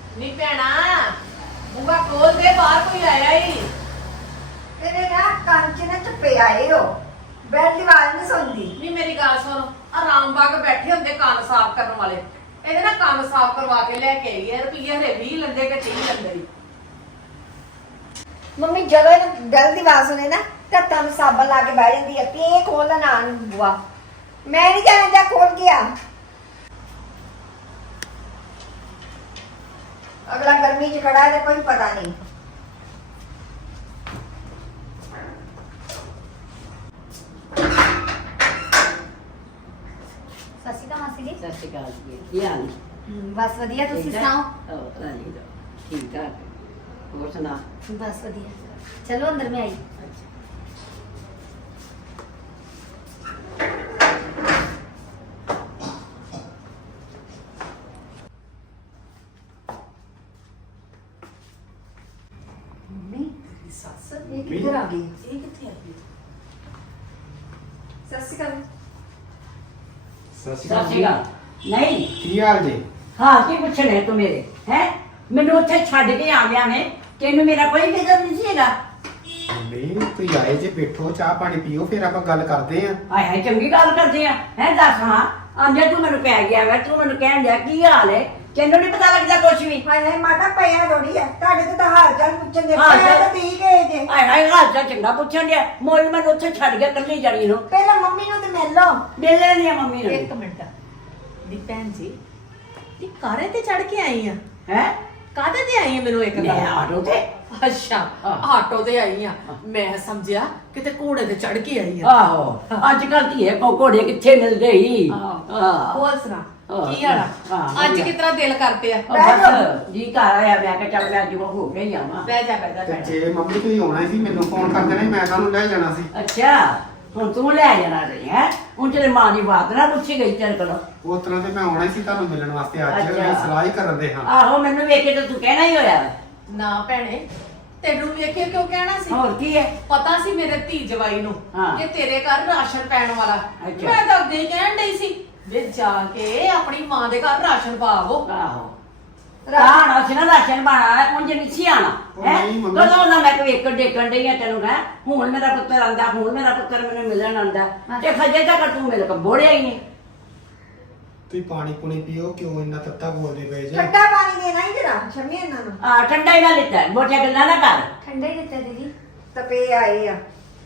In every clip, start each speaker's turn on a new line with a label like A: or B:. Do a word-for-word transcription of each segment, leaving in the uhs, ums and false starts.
A: ਨੀ ਭੈਣਾ ਬੂਹਾ ਖੋਲ ਦੇ, ਬਾਹਰ ਕੋਈ ਆਇਆ ਈ।
B: ਤੇਰੇ ਨਾ ਕੰਨ 'ਚ ਨਾ ਚੱਪੇ ਆਏ ਹੋ, ਬੈਲ ਦੀ ਆਵਾਜ਼ ਨਹੀਂ ਸੁਣਦੀ।
A: ਨੀ ਮੇਰੀ ਗੱਲ ਸੁਣ, ਆਰਾਮ ਬਾਗ ਬੈਠੇ ਹੁੰਦੇ ਕੰਨ ਸਾਫ਼ ਕਰਨ ਵਾਲੇ, ਇਹਦੇ ਨਾਲ ਕੰਨ ਸਾਫ਼ ਕਰਵਾ ਕੇ ਲੈ ਕੇ ਆਈ ਹੈ। ਰੁਪਈਏ ਹਰੇ ਵੀਹ ਲੰਦੇ ਕਿ ਤੀਹ ਲੰਦੇ ਈ।
B: ਮੰਮੀ ਜਦੋਂ ਇਹਨੂੰ ਬੈਲ ਦੀ ਆਵਾਜ਼ ਸੁਣੇ ਨਾ ਤਾਂ ਤੁਹਾਨੂੰ ਸਾਬਣ ਲਾ ਕੇ ਬਹਿ ਜਾਂਦੀ ਹੈ ਕਿ ਇਹ ਖੋਲ ਨਾ ਬੂਆ। ਮੈਂ ਨਹੀਂ ਜਾਣਦਾ, ਖੋਲ ਗਿਆ। ਅਗਲਾ ਗਰਮੀ 'ਚ ਖੜਾ ਹੈ ਤੇ ਕੋਈ ਪਤਾ ਨਹੀਂ।
C: ਸਤਿ ਸ਼੍ਰੀ ਅਕਾਲ ਮਾਸੀ ਜੀ।
D: ਸਤਿ ਸ਼੍ਰੀ ਅਕਾਲ ਜੀ, ਕੀ ਹਾਲ ਹੈ?
C: ਬਸ ਵਧੀਆ, ਤੁਸੀਂ ਸੁਣਾਓ?
D: ਉਹ ਰਾਜੀ ਦਾ ਠੀਕ ਠਾਕ, ਹੋਰ ਸੁਣਾ?
C: ਬਸ ਵਧੀਆ। ਚਲੋ ਅੰਦਰ ਮੈਂ ਆਈ।
B: ਮੰਮੀ
A: ਸੱਸ
B: ਇਹ ਕਿੱਧਰ ਆ ਗਈ?
A: ਇਹ ਕਿੱਥੇ ਆ ਗਈ?
B: ਸਤਿ ਸ਼੍ਰੀ ਅਕਾਲ।
E: ਸਤਿ
D: ਸਤਿ ਸ਼੍ਰੀ ਅਕਾਲ। ਨਹੀਂ,
E: ਕੀ ਹਾਲ ਜੀ?
D: ਹਾਂ ਕੀ ਪੁੱਛਣੇ ਤੂੰ ਮੇਰੇ ਹੈ? ਮੈਨੂੰ ਉੱਥੇ ਛੱਡ ਕੇ ਆ ਗਿਆ ਨੇ, ਤੈਨੂੰ ਮੇਰਾ ਕੋਈ ਫਿਕਰ ਨਹੀਂ ਸੀ ਹੈਗਾ।
E: ਨਹੀਂ ਤੁਸੀਂ ਆਏ ਜੇ, ਬੈਠੋ ਚਾਹ ਪਾਣੀ ਪੀਓ, ਫਿਰ ਆਪਾਂ ਗੱਲ ਕਰਦੇ ਆਂ।
D: ਆਏ ਹਾਏ ਚੰਗੀ ਗੱਲ ਕਰਦੇ ਆ ਹੈ। ਦੱਸ ਹਾਂ, ਆਂਦੇ ਤੂੰ ਮੈਨੂੰ ਕਹਿ ਗਿਆ ਵਾ, ਤੂੰ ਮੈਨੂੰ ਕਹਿਣ ਦਿਆ ਕੀ ਹਾਲ ਹੈ, ਤੈਨੂੰ ਨਹੀਂ ਪਤਾ ਲੱਗਦਾ ਕੁਛ ਵੀ।
B: ਹਾਏ ਹਾਏ ਮਾਤਾ ਪਿਆ ਥੋੜੀ ਆ, ਤੁਹਾਡੇ ਤੋਂ ਤਾਂ ਹਾਲ ਚਾਲ ਪੁੱਛਣ ਦੇ
D: ਹਾਲ
B: ਪਿਆ
D: ਚਾਲ-
B: ਤਾਂ ਠੀਕ ਹੈ ਜੇ।
D: ਆਏ ਹਾਏ ਹਾਲ ਚਾਲ ਚੰਗਾ ਪੁੱਛਣ ਦਿਆ, ਮੋਲ ਮੈਨੂੰ ਉੱਥੇ ਛੱਡ ਗਿਆ ਕੱਲੀ ਜਣੀ ਨੂੰ।
B: ਪਹਿਲਾਂ ਮੰਮੀ ਨੂੰ ਤੇ ਮਿਲ ਲਓ।
D: ਮਿਲਣੇ ਨਹੀਂ ਮੰਮੀ ਨੂੰ।
A: ਇੱਕ ਮਿੰਟ ਨੀ ਭੈਣ ਜੀ, ਨੀ ਕਾਰੇ ਤੇ ਚੜ ਕੇ ਆਈ ਆ?
D: ਹੈ
A: ਕਾਹਦੇ ਤੇ ਆਈ ਆ? ਮੈਨੂੰ ਇੱਕ
D: ਮੈਂ
A: ਗੱਲ।
D: ਆਟੋ ਤੇ।
A: ਅੱਛਾ,
D: ਹਾਂ।
A: ਆਟੋ ਤੇ ਆਈ ਆ। ਮੈਂ ਸਮਝਿਆ ਕਿਤੇ ਘੋੜੇ ਤੇ ਚੜ ਕੇ ਆਈ ਆ।
D: ਆਹੋ, ਅੱਜ ਕੱਲ ਧੀਏ ਕੋ ਘੋੜੇ ਕਿੱਥੇ ਮਿਲਦੇ ਹੀ।
A: ਆਹ ਹੋਰ ਸੁਣਾ,
D: ਹਾਂ,
A: ਕੀ ਹਾਲ ਆ?
D: ਹਾਂ,
A: ਅੱਜ
D: ਵਧੀਆ।
A: ਕਿਤਨਾ ਦਿਲ ਕਰਦੇ ਆ?
D: ਉਹ ਬਸ ਜੀ ਘਰ ਆਇਆ, ਮੈਂ ਕਿਹਾ ਚੱਲ ਮੈਂ ਜਿਵੇਂ ਹੋ ਕੇ ਹੀ ਆਵਾਂ।
A: ਬਹਿ ਜਾ ਬਹਿ ਜਾ
E: ਤੇ
A: ਬਹਿ ਜਾ।
E: ਜੇ ਮੰਮੀ ਤੁਸੀਂ ਆਉਣਾ ਸੀ ਮੈਨੂੰ ਫੋਨ ਕਰ ਦੇਣਾ ਸੀ, ਮੈਂ ਤੁਹਾਨੂੰ ਲੈ ਜਾਣਾ ਸੀ।
D: ਅੱਛਾ, ਹੁਣ ਤੂੰ ਲੈ ਜਾਣਾ ਰਹੀ ਹੈ। ਹੁਣ ਤੇਰੇ ਮਾਂ ਦੀ ਬਾਤ ਨਾ ਪੁੱਛੀ ਗਈ ਤੇਰੇ ਕੋਲੋਂ।
E: ਉਸ ਤਰ੍ਹਾਂ ਤੇ ਮੈਂ ਆਉਣਾ ਹੀ ਸੀ ਤੁਹਾਨੂੰ ਮਿਲਣ ਵਾਸਤੇ, ਅੱਜ
D: ਅੱਛਾ।
E: ਅਸੀਂ ਸਲਾਹ ਹੀ ਕਰਨ ਦੇ ਹਾਂ।
D: ਆਹੋ, ਮੈਨੂੰ ਵੇਖ ਕੇ ਤਾਂ ਤੂੰ ਕਹਿਣਾ ਹੀ ਹੋਇਆ ਵਾ।
A: ਨਾ ਭੈਣੇ, ਤੈਨੂੰ ਵੇਖੇ ਕਿਉਂ ਕਹਿਣਾ ਸੀ?
D: ਹੋਰ ਕੀ ਹੈ?
A: ਪਤਾ ਸੀ ਮੇਰੇ ਧੀ ਜਵਾਈ ਨੂੰ
D: ਹਾਂ।
A: ਕਿ ਤੇਰੇ ਘਰ ਰਾਸ਼ਨ ਪੈਣ ਵਾਲਾ।
D: ਅੱਛਾ।
A: ਮੈਂ ਤਾਂ ਅੱਗੇ ਹੀ ਕਹਿਣ ਡਈ ਸੀ ਜੇ ਜਾ ਕੇ ਆਪਣੀ ਮਾਂ ਦੇ ਘਰ ਰਾਸ਼ਨ ਪਾਵੋ।
D: ਆਹੋ, ਰਾਣਾ ਸੀ ਨਾ ਰਾਸ਼ਨ ਬਾਣਾ, ਉਂਝ ਨਹੀਂ ਸੀ ਆਣਾ
E: ਉਹ
D: ਹੈ।
E: ਨਹੀਂ ਮੰਮੀ।
D: ਕਦੋਂ ਨਾ ਮੈਂ ਕੋਈ ਇੱਕ ਡੇਕਣ ਡਈ ਆ ਤੈਨੂੰ ਹੈ। ਹੁਣ ਮੇਰਾ ਪੁੱਤਰ ਆਂਦਾ, ਹੁਣ ਮੇਰਾ ਪੁੱਤਰ ਮੈਨੂੰ ਮਿਲਣ ਆਂਦਾ, ਤੇ ਖਜੇ ਤੱਕ ਤੂੰ ਮੇਰੇ ਕੋਲ ਬੋੜਿਆ ਹੀ ਨਹੀਂ।
E: ਤੁਸੀਂ ਪਾਣੀ ਪੁਣੀ ਪੀਓ, ਕਿਉਂ ਇੰਨਾ ਤੱਤਾ ਬੋਲਦੇ ਪਏ ਜੇ?
B: ਠੰਡਾ ਪਾਣੀ ਦੇਣਾ ਹੀ ਜਰਾ, ਸ਼ਮੀ ਇਹਨਾਂ ਨੂੰ।
D: ਆ ਠੰਡਾ ਹੀ ਨਾ ਲਿੱਤਾ, ਬੋਟੀਆਂ ਗੱਲਾਂ ਨਾ ਕਰ।
C: ਠੰਡਾ ਹੀ ਦਿੱਤਾ ਦੀਦੀ।
B: ਤਪੇ ਆਏ ਆ।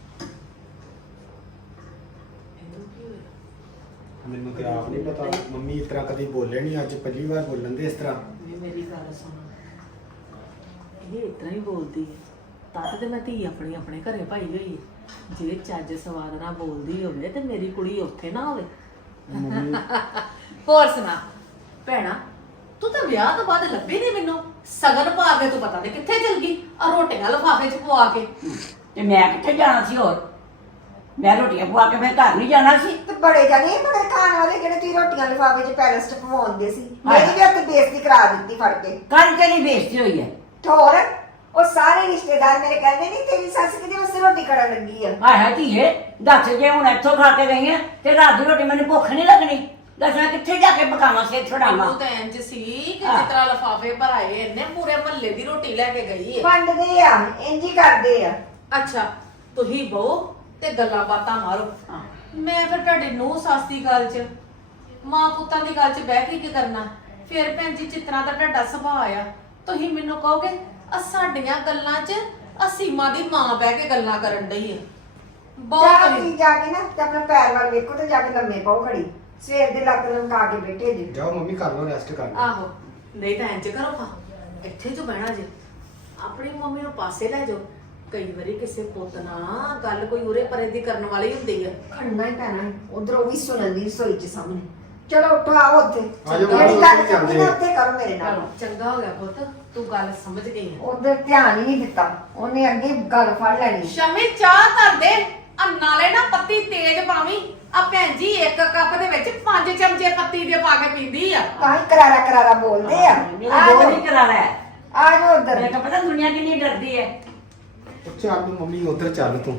E: ਮੈਨੂੰ ਤੇ ਆਪ ਨਹੀਂ ਪਤਾ, ਮੰਮੀ ਇਸ ਤਰ੍ਹਾਂ ਕਦੀ ਬੋਲੇ ਨਹੀਂ, ਅੱਜ ਪਹਿਲੀ ਵਾਰ ਬੋਲਣ ਦੇ ਇਸ ਤਰ੍ਹਾਂ।
A: ਵੀ ਮੇਰੀ ਗੱਲ ਸੁਣ, ਇਹ ਇਤਨਾ ਹੀ ਬੋਲਦੀ ਹੈ ਤਦ ਤੇ ਮੈਂ ਧੀ ਆਪਣੀ ਆਪਣੇ ਘਰੇ ਪਾਈ ਹੋਈ ਹੈ। ਜੇ ਚੱਜ ਸਵਾਦ ਨਾਲ ਬੋਲਦੀ ਹੋਵੇ ਤੇ ਮੇਰੀ ਕੁੜੀ ਉੱਥੇ ਨਾ ਹੋਵੇ।
E: ਮੰਮੀ
A: ਹੋਰ ਸੁਣਾ ਭੈਣਾ, ਤੂੰ ਤਾਂ ਵਿਆਹ ਤੋਂ ਬਾਅਦ ਲੱਭੀ ਨਹੀਂ ਮੈਨੂੰ। ਸਗਨ ਪਾ ਕੇ ਤੂੰ ਪਤਾ ਨਹੀਂ ਕਿੱਥੇ ਚਲ ਗਈ, ਆ ਰੋਟੀਆਂ ਲਿਫਾਫੇ ਚ ਪਵਾ ਕੇ।
D: ਤੇ ਮੈਂ ਕਿੱਥੇ ਜਾਣਾ ਸੀ ਹੋਰ? ਮੈਂ ਰੋਟੀਆਂ ਪਵਾ ਕੇ ਫਿਰ ਘਰ ਨਹੀਂ ਜਾਣਾ ਸੀ।
B: ਤੇ ਬੜੇ ਜਾਣੇ ਮਗਰ ਖਾਣ ਵਾਲੇ ਜਿਹੜੇ ਤੁਸੀਂ ਰੋਟੀਆਂ ਲਿਫਾਫੇ 'ਚ ਪੈਲਸ 'ਚ ਪਵਾਉਂਦੇ ਸੀ,
D: ਹਾਂ।
B: ਮੇਰੀ ਵੀ ਉੱਥੇ ਬੇਇੱਜ਼ਤੀ ਕਰਾ ਦਿੱਤੀ ਫੜ ਕੇ।
D: ਕੱਲ ਤੇਰੀ ਬੇਇੱਜ਼ਤੀ ਹੋਈ ਹੈ।
B: ਹੋਰ ਉਹ ਸਾਰੇ ਰਿਸ਼ਤੇਦਾਰ ਮੇਰੇ ਕਹਿੰਦੇ ਨਹੀਂ ਤੇਰੀ ਸੱਸ ਕਿਤੇ ਉਸੇ ਰੋਟੀ ਕਰਨ ਲੱਗੀ ਆ।
D: ਹਾਏ ਹਾਏ ਧੀਏ, ਦੱਸ ਜੇ ਹੁਣ ਇੱਥੋਂ ਖਾ ਕੇ ਗਈ ਆ ਤੇ ਰਾਤ ਦੀ ਰੋਟੀ ਮੈਨੂੰ ਭੁੱਖ ਨਹੀਂ ਲੱਗਣੀ। ਦੱਸ ਮੈਂ ਕਿੱਥੇ ਜਾ ਕੇ ਪਕਾਵਾਂ, ਸੇ ਛੁਡਾਵਾਂ?
A: ਮੈਨੂੰ ਤਾਂ ਇੰਜ ਸੀ ਕਿ
D: ਹਾਂ।
A: ਜਿਸ ਤਰ੍ਹਾਂ ਲਿਫਾਫੇ ਭਰਾਏ ਇਹਨੇ ਪੂਰੇ ਮਹੱਲੇ ਦੀ ਰੋਟੀ ਲੈ ਕੇ ਗਈ ਹੈ।
B: ਵੰਡਦੇ ਆ, ਇੰਜ ਹੀ ਕਰਦੇ ਆ।
A: ਅੱਛਾ, ਤੁਸੀਂ ਬਹੁ ਤੇ ਗੱਲਾਂ ਬਾਤਾਂ ਮਾਰੋ।
D: ਹਾਂ।
A: ਮੈਂ ਫਿਰ ਤੁਹਾਡੀ ਨੂੰਹ ਸੱਸ ਦੀ ਗੱਲ 'ਚ, ਮਾਂ ਪੁੱਤਾਂ ਦੀ ਗੱਲ 'ਚ ਬਹਿ ਕੇ ਕੀ ਕਰਨਾ? ਫਿਰ ਭੈਣ ਜੀ ਜਿਸ ਤਰ੍ਹਾਂ ਦਾ ਤੁਹਾਡਾ ਸੁਭਾਅ ਆ, ਤੁਸੀਂ ਮੈਨੂੰ ਕਹੋਗੇ ਆ ਸਾਡੀਆਂ ਗੱਲਾਂ 'ਚ ਆ ਸੀਮਾ ਦੀ ਮਾਂ ਬਹਿ ਕੇ ਗੱਲਾਂ ਕਰਨ ਡਈ ਹੈ।
B: ਜਾ
A: ਬਹੁਤ
B: ਤੁਸੀਂ ਜਾ ਕੇ ਨਾ ਤੇ ਆਪਣਾ ਪੈਰ ਵੱਲ ਵੇਖੋ ਤੇ ਜਾ ਕੇ ਲੰਮੇ ਪਾਓ ਘੜੀ। ਸਵੇਰ ਦੇ ਲੱਕ ਲੰਕਾ ਕੇ ਬੈਠੇ ਜੀ।
E: ਜਾਓ ਮੰਮੀ, ਕਰ ਲਓ ਰੈਸਟ ਕਰ ਲਓ।
A: ਆਹੋ, ਨਹੀਂ ਤਾਂ ਇੰਜ ਕਰੋ ਹਾਂ, ਇੱਥੇ ਜੋ ਬਹਿਣਾ ਜੇ ਆਪਣੀ ਮੰਮੀ ਨੂੰ ਪਾਸੇ ਲੈ ਜਾਓ। ਕਈ ਵਾਰੀ ਕਿਸੇ ਪੁੱਤ ਨਾਲ ਗੱਲ ਕੋਈ ਉਰੇ ਪਰੇ ਦੀ ਕਰਨ ਵਾਲੀ ਹੁੰਦੀ ਹੈ।
B: ਖੜਨਾ ਹੀ ਪੈਣਾ, ਉਧਰ ਉਹ ਵੀ ਸੁਣਨ ਦੀ ਰਸੋਈ 'ਚ ਸਾਹਮਣੇ। ਚਲੋ ਉੱਠੋ, ਆਓ ਉੱਥੇ
E: ਆ ਜਾਓ,
B: ਜਿਹੜੀ ਗੱਲ
E: ਉੱਥੇ
B: ਕਰਨੀ
E: ਚੱਲਦੇ
B: ਨਾ
E: ਆ।
B: ਉੱਥੇ ਕਰੋ ਮੇਰੇ ਨਾਲ।
A: ਚਲੋ ਚੰਗਾ ਹੋ ਗਿਆ ਪੁੱਤ, ਤੂੰ ਗੱਲ ਸਮਝ ਗਈ ਹੈ।
B: ਉਧਰ ਧਿਆਨ ਹੀ ਨਹੀਂ ਦਿੱਤਾ, ਉਹਨੇ ਅੱਗੇ ਗੱਲ ਫੜ ਲੈਣੀ।
A: ਸ਼ਮੀ ਚਾਹ ਧਰ ਦੇ, ਆ ਨਾਲੇ ਨਾ ਪੱਤੀ ਤੇਜ਼ ਪਾਵੀਂ। ਆ ਭੈਣ ਜੀ ਇੱਕ ਕੱਪ ਦੇ ਵਿੱਚ ਪੰਜ ਚਮਚੇ ਪੱਤੀ ਦੇ ਪਾ ਕੇ ਪੀਂਦੀ ਆ।
B: ਤਾਂ ਹੀ ਕਰਾਰਾ ਕਰਾਰਾ ਬੋਲਦੇ ਆ।
D: ਮੇਰਾ
B: ਆ
D: ਜੋ
B: ਜਾਓ,
D: ਨਹੀਂ ਕਰਾਣਾ ਹੈ।
B: ਆ ਜਾਓ ਉਧਰ।
D: ਮੈਨੂੰ ਪਤਾ ਦੁਨੀਆ ਕਿੰਨੀ ਡਰਦੀ ਹੈ।
E: ਉਹ ਚੱਲ ਮੰਮੀ ਉਧਰ ਚੱਲ ਤੂੰ।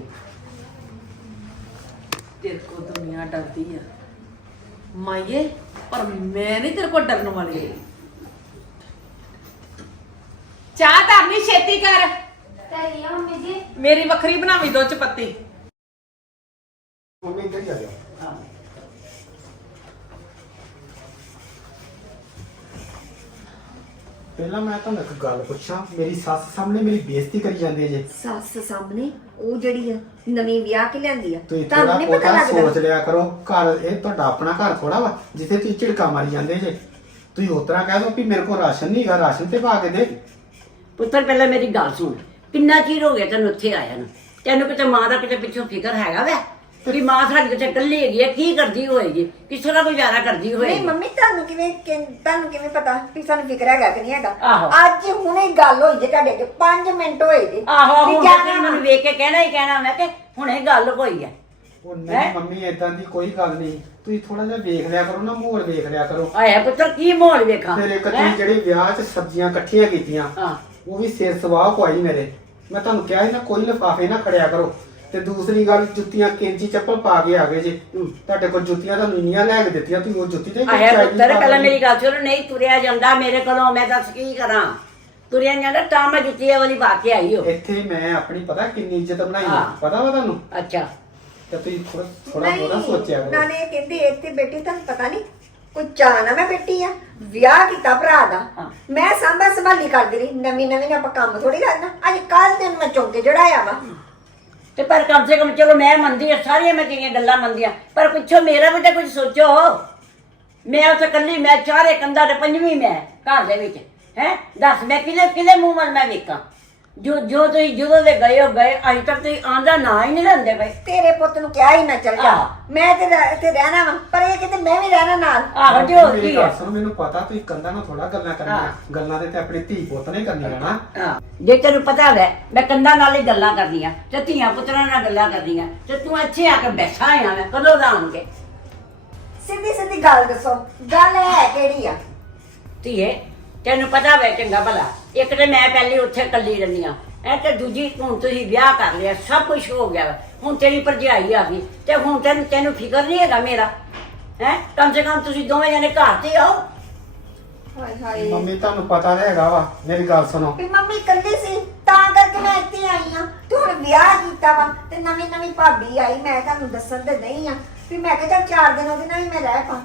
A: ਤੇਰੇ ਕੋ ਦੁਨੀਆ ਡਰਦੀ ਆ ਮਾਈਏ, ਪਰ ਮੈਂ ਨਹੀਂ ਤੇਰੇ ਕੋ ਡਰਨ ਵਾਲੀ। ਚਾਹ ਧਰਨੀ ਛੇਤੀ ਕਰ।
C: ਤੇਰੀ ਆ ਮੰਮੀ ਜੀ।
A: ਮੇਰੀ ਵੱਖਰੀ ਬਣਾਵੀਂ ਦੋ ਚਪੱਤੀ।
E: ਮੰਮੀ ਇੱਧਰ ਹੀ ਆ ਜਾਓ। ਪਹਿਲਾਂ ਮੈਂ ਤੁਹਾਨੂੰ ਇੱਕ ਗੱਲ ਪੁੱਛਾਂ, ਮੇਰੀ ਸੱਸ ਸਾਹਮਣੇ ਮੇਰੀ ਬੇਇੱਜ਼ਤੀ ਕਰੀ ਜਾਂਦੀ ਹੈ ਜੇ।
B: ਸੱਸ ਸਾਹਮਣੇ ਉਹ ਜਿਹੜੀ ਆ ਨਵੀਂ ਵਿਆਹ ਕੇ ਲਿਆਂਦੀ ਆ,
E: ਤੁਸੀਂ
B: ਤੁਹਾਨੂੰ
E: ਥੋੜਾ
B: ਨਹੀਂ ਪਤਾ
E: ਬਹੁਤਾ ਸੋਚ
B: ਲੱਗਦਾ?
E: ਲਿਆ ਕਰੋ। ਘਰ ਇਹ ਤੁਹਾਡਾ ਆਪਣਾ ਘਰ ਥੋੜਾ ਵਾ ਜਿੱਥੇ ਤੁਸੀਂ ਝਿੜਕਾ ਮਾਰੀ ਜਾਂਦੇ ਜੇ। ਤੁਸੀਂ ਉਤਰਾ ਕਹਿ ਦੋ ਵੀ ਮੇਰੇ ਕੋਲ ਰਾਸ਼ਨ ਨਹੀਂ ਹੈਗਾ, ਰਾਸ਼ਨ ਤੇ ਪਾ ਕੇ ਦੇ।
D: ਪੁੱਤਰ ਪਹਿਲਾਂ ਮੇਰੀ ਗੱਲ ਸੁਣ, ਕਿੰਨਾ ਚਿਰ ਹੋ ਗਿਆ ਤੈਨੂੰ ਉੱਥੇ ਆਇਆ ਨੂੰ? ਤੈਨੂੰ ਕਿਤੇ ਮਾਂ ਦਾ ਕਿਤੇ ਪਿੱਛੋਂ ਫਿਕਰ ਹੈਗਾ ਵੈ ਕਿ ਮਾਂ ਸਾਡੀ ਕਿਤੇ ਇਕੱਲੀ ਹੈਗੀ ਹੈ, ਕੀ ਕਰਦੀ ਹੋਏਗੀ, ਕਿਸ ਤਰ੍ਹਾਂ ਗੁਜ਼ਾਰਾ ਕਰਦੀ
B: ਨਹੀਂ
D: ਹੋਏਗੀ?
B: ਮੰਮੀ, ਤੁਹਾਨੂੰ ਕਿਵੇਂ ਕਿ- ਤੁਹਾਨੂੰ ਕਿਵੇਂ ਪਤਾ ਵੀ ਸਾਨੂੰ ਫਿਕਰ ਹੈਗਾ ਕਿ ਨਹੀਂ ਹੈਗਾ?
D: ਆਹੋ।
B: ਅੱਜ ਹੁਣੇ ਗੱਲ ਹੋਈ ਜੇ ਤੁਹਾਡੇ ਅੱਗੇ, ਪੰਜ ਮਿੰਟ ਹੋਏ ਜੇ
D: ਆਹੋ
B: ਵੀ
D: ਹੁਣ
B: ਜਾਣਾ
D: ਤੇ ਮੈਨੂੰ ਵੇਖ ਕੇ ਕਹਿਣਾ ਹੀ ਕਹਿਣਾ ਮੈਂ ਕਿ ਹੁਣੇ ਗੱਲ ਹੋਈ ਹੈ।
E: ਉਹ
D: ਹੈਂ?
E: ਨਹੀਂ ਮੰਮੀ, ਏਦਾਂ ਦੀ ਕੋਈ ਗੱਲ ਨਹੀਂ। ਤੁਸੀਂ ਥੋੜਾ ਜਿਹਾ ਵੇਖ ਲਿਆ ਕਰੋ ਨਾ, ਮਾਹੌਲ ਵੇਖ ਲਿਆ ਕਰੋ।
D: ਆਇਆ ਪੁੱਤਰ ਕੀ ਮਾਹੌਲ ਵੇਖਾਂ?
E: ਫਿਰ ਇੱਕ
D: ਹੈਂ?
E: ਤੁਸੀਂ ਜਿਹੜੇ ਵਿਆਹ 'ਚ ਸਬਜ਼ੀਆਂ ਇਕੱਠੀਆਂ ਕੀਤੀਆਂ,
D: ਹਾਂ।
E: ਉਹ ਵੀ ਸਿਰ ਸਵਾਹ ਪਵਾਈ ਮੇਰੇ। ਮੈਂ ਤੁਹਾਨੂੰ ਕਿਹਾ ਸੀ ਨਾ, ਕੋਈ ਲਿਫਾਫੇ ਨਾ ਖੜਿਆ ਕਰੋ। ਤੇ ਦੂਸਰੀ ਗੱਲ, ਜੁੱਤੀਆਂ ਕੈਂਚੀ ਚੱਪਲ ਪਾ ਕੇ ਆ ਗਏ ਜੇ। ਤੁਹਾਡੇ ਕੋਲ ਜੁੱਤੀਆਂ ਤਾਂ ਨੀਆਂ ਲੈ ਕੇ ਦਿੱਤੀਆਂ, ਤੁਸੀਂ ਉਹ ਜੁੱਤੀ ਤੇ
D: ਆਇਆ ਪੁੱਤਰ ਪਹਿਲਾਂ ਮੇਰੀ ਗੱਲ ਸੁਣ, ਨਹੀਂ ਤੁਰਿਆ ਜਾਂਦਾ ਮੇਰੇ ਕੋਲੋਂ, ਮੈਂ ਦੱਸ ਕੀ ਕਰਾਂ? ਤੁਰਿਆ ਨੀ ਜਾਂਦਾ ਤਾਂ ਮੈਂ ਜੁੱਤੀ ਵਾਲੀ ਪਾ ਕੇ ਆਈ ਹੋ।
E: ਇੱਥੇ ਮੈਂ ਆਪਣੀ ਪਤਾ ਕਿੰਨੀ ਇੱਜ਼ਤ ਬਣਾਈ
D: ਹਾਂ।
E: ਹੈ, ਪਤਾ ਵਾ ਤੁਹਾਨੂੰ?
D: ਅੱਛਾ
E: ਤੇ ਤੁਸੀਂ ਥੋੜਾ ਥੋੜਾ ਥੋੜਾ ਸੋਚਿਆ ਕਰੋ।
B: ਨਾਲੇ ਇਹ ਕਹਿੰਦੇ ਇੱਥੇ ਬੇਟੀ ਤੁਹਾਨੂੰ ਪਤਾ ਨਹੀਂ ਕੋਈ ਚਾਹ ਨਾ ਮੈਂ ਬੇਟੀ ਆ, ਵਿਆਹ ਕੀਤਾ ਭਰਾ ਦਾ।
D: ਹਾਂ।
B: ਮੈਂ ਸਾਂਭਾ ਸੰਭਾਲੀ ਕਰਦੀ ਰਹੀ, ਨਵੀਂ ਨਵੀਂ ਆਪਾਂ ਕੰਮ ਥੋੜੀ ਕਰਨਾ। ਅੱਜ ਕੱਲ ਦਿਨ ਮੈਂ ਚੌਂਕੇ ਚੜਾਇਆ ਵਾ।
D: ਤੇ ਪਰ ਕਮ ਸੇ ਕਮ ਚਲੋ ਮੈਂ ਮੰਨਦੀ ਆ, ਸਾਰੀਆਂ ਮੈਂ ਤੇਰੀਆਂ ਗੱਲਾਂ ਮੰਨਦੀ ਆ, ਪਰ ਪਿੱਛੋਂ ਮੇਰਾ ਵੀ ਤਾਂ ਕੁਝ ਸੋਚੋ। ਮੈਂ ਉੱਥੇ ਕੱਲੀ, ਮੈਂ ਚਾਰੇ ਕੰਧਾਂ ਤੇ ਪੰਜਵੀਂ ਮੈਂ ਘਰ ਦੇ ਵਿੱਚ ਹੈ। ਦੱਸ ਮੈਂ ਕਿਹਦੇ ਕਿਹਦੇ ਮੂੰਹ ਵੱਲ ਮੈਂ ਵੇਖਾਂ? ਜੋ ਜੋ ਤੁਸੀਂ ਜਦੋਂ ਦੇ ਗਏ ਹੋ ਗਏ, ਅਜੇ ਤੱਕ ਤੁਸੀਂ ਆਂਦਾ ਨਾ ਹੀ ਨਹੀਂ ਲੈਂਦੇ ਪਏ।
B: ਤੇਰੇ ਪੁੱਤ ਨੂੰ ਕਿਹਾ ਹੀ ਨਾ ਚੱਲ ਜਾ,
D: ਆਹ।
B: ਮੈਂ ਤੇ ਰਹਿ- ਇੱਥੇ ਰਹਿਣਾ ਵਾ, ਪਰ ਇਹ ਕਿਤੇ ਮੈਂ ਵੀ ਰਹਿਣਾ ਨਾਲ।
D: ਆਹੋ ਤੇ ਹੋਰ
E: ਮੇਰੀ
D: ਕੀ
E: ਗੱਲ
D: ਹੈ?
E: ਸੁਣੋ, ਮੈਨੂੰ ਪਤਾ ਤੁਸੀਂ ਕੰਧਾਂ ਨਾਲ ਥੋੜਾ ਗੱਲਾਂ ਕਰਨੀਆਂ।
D: ਹਾਂ।
E: ਗੱਲਾਂ ਤੇ ਤੇ ਆਪਣੀ ਧੀ ਪੁੱਤ ਨੇ ਕਰਨੀਆਂ ਨਾ।
D: ਹਾਂ, ਜੇ ਤੈਨੂੰ ਪਤਾ ਵੈ ਮੈਂ ਕੰਧਾਂ ਨਾਲ ਹੀ ਗੱਲਾਂ ਕਰਦੀਆਂ ਤੇ ਧੀਆਂ ਪੁੱਤਰਾਂ ਨਾਲ ਗੱਲਾਂ ਕਰਦੀਆਂ, ਤੇ ਤੂੰ ਇੱਥੇ ਆ ਕੇ ਬੈਠਾ ਆ ਮੈਂ ਕਦੋਂ ਦਾ ਆਣ ਕੇ?
B: ਸਿੱਧੀ ਸਿੱਧੀ ਗੱਲ ਦੱਸੋ, ਗੱਲ ਹੈ ਕਿਹੜੀ ਆ?
D: ਧੀਏ ਤੈਨੂੰ ਪਤਾ ਵੈ ਚੰਗਾ ਭਲਾ, ਇੱਕ ਤੇ ਮੈਂ ਪਹਿਲੇ ਉੱਥੇ ਕੱਲੀ ਰਹਿੰਦੀ ਆ ਐ, ਤੇ ਦੂਜੀ ਹੁਣ ਤੁਸੀਂ ਵਿਆਹ ਕਰ ਲਿਆ, ਸਭ ਕੁਝ ਹੋ ਗਿਆ ਵਾ, ਹੁਣ ਤੇਰੀ ਭਰਜਾਈ ਆ ਗਈ, ਤੇ ਹੁਣ ਤੈਨੂੰ ਤੈਨੂੰ ਫਿਕਰ ਨਹੀਂ ਹੈਗਾ ਮੇਰਾ? ਹੈ ਕਮ ਸੇ ਕਮ ਤੁਸੀਂ ਦੋਵੇਂ ਜਣੇ ਘਰ ਤੇ ਆਓ।
B: ਹਾਏ ਹਾਏ,
E: ਮੰਮੀ ਤੁਹਾਨੂੰ ਪਤਾ ਤਾਂ ਹੈਗਾ ਵਾ, ਮੇਰੀ ਗੱਲ ਸੁਣੋ।
B: ਵੀ ਮੰਮੀ ਇਕੱਲੀ ਸੀ ਤਾਂ ਕਰਕੇ ਮੈਂ ਇੱਥੇ ਆਈ ਆ। ਤੇ ਹੁਣ ਵਿਆਹ ਕੀਤਾ ਵਾ ਤੇ ਨਵੀਂ ਨਵੀਂ ਭਾਬੀ ਆਈ, ਮੈਂ ਤੁਹਾਨੂੰ ਦੱਸਣ ਤੇ ਨਹੀਂ ਆ ਵੀ ਮੈਂ ਕਿਹਾ ਚੱਲ ਚਾਰ ਦਿਨ ਉਹਦੇ ਨਾਲ ਵੀ ਮੈਂ ਰਹਿ ਪਾ।